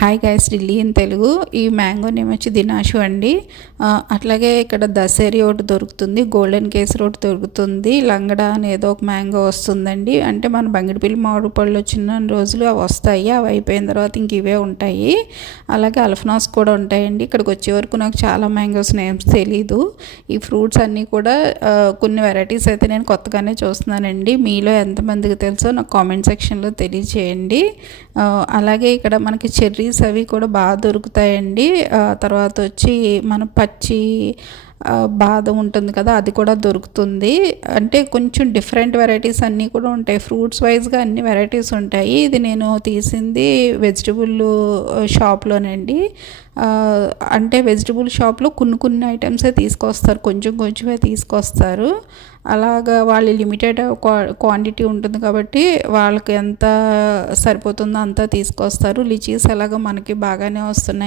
Hi guys, Delhi in Telugu. ఈ mango name వచ్చి దినాషు అండి. అట్లాగే ఇక్కడ దసేరి ఒకటి దొరుకుతుంది, గోల్డెన్ కేసరి ఒకటి దొరుకుతుంది, లంగడా అని ఏదో ఒక మ్యాంగో వస్తుందండి. అంటే మన బంగిడిపల్లి మామిడి పళ్ళు వచ్చిన రోజులు అవి వస్తాయి, అవి అయిపోయిన తర్వాత ఇంక ఇవే ఉంటాయి. అలాగే అల్ఫనాస్ కూడా ఉంటాయండి. ఇక్కడికి వచ్చే వరకు నాకు చాలా మ్యాంగోస్ నేమ్స్ తెలీదు. ఈ ఫ్రూట్స్ అన్నీ కూడా కొన్ని వెరైటీస్ అయితే నేను కొత్తగానే చూస్తున్నానండి. మీలో ఎంతమందికి తెలుసో నాకు కామెంట్ సెక్షన్లో తెలియజేయండి. అలాగే ఇక్కడ మనకి చెర్రీస్ అవి కూడా బాగా దొరుకుతాయండి. తర్వాత వచ్చి మన పచ్చి బాదం ఉంటుంది కదా, అది కూడా దొరుకుతుంది. అంటే కొంచెం డిఫరెంట్ వెరైటీస్ అన్నీ కూడా ఉంటాయి. ఫ్రూట్స్ వైజ్గా అన్ని వెరైటీస్ ఉంటాయి. ఇది నేను తీసింది వెజిటబుల్ షాప్లోనండి. అంటే వెజిటబుల్ షాప్లో కొన్ని ఐటమ్సే తీసుకొస్తారు, కొంచెమే తీసుకొస్తారు. అలాగా వాళ్ళు లిమిటెడ్ క్వాంటిటీ ఉంటుంది కాబట్టి వాళ్ళకి ఎంత సరిపోతుందో అంతా తీసుకొస్తారు. లిచీస్ అలాగా మనకి బాగానే వస్తున్నాయి.